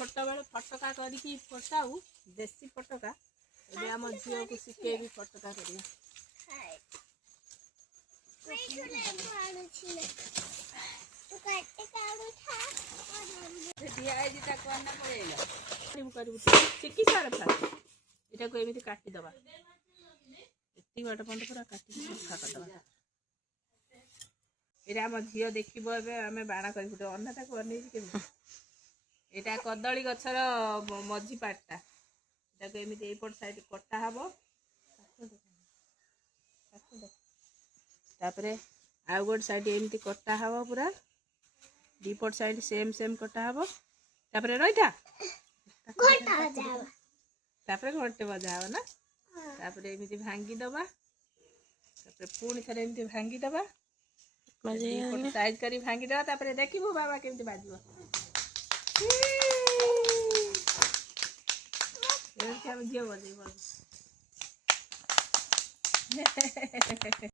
छोट बेले फटका करके फटाऊ देसी फटका ए आम झील को शिखेबी फटका कर शिखी सारे फास्ट को एमती काटिदबा एति बाट पंड पूरा काटी फाकदबा ये आम झील देखो एम बाण कर अन्नटा को अनेक एटा कदली गछर मझी पार्टा एटा एमती एपट साइड कटा हम तापरे आउ गोटे साइड एमती कटा हम पूरा दीपट साइड सेम सेम कटा हम तापरे रईटा तापरे घंटे बजा हम ना तापरे एमती भांगी दबा तापरे पुणी थरे एमती भांगी दबा दीपट साइड करी भांगी दबा तापरे देखिबो बाबा केमती बाजिबो झील बजे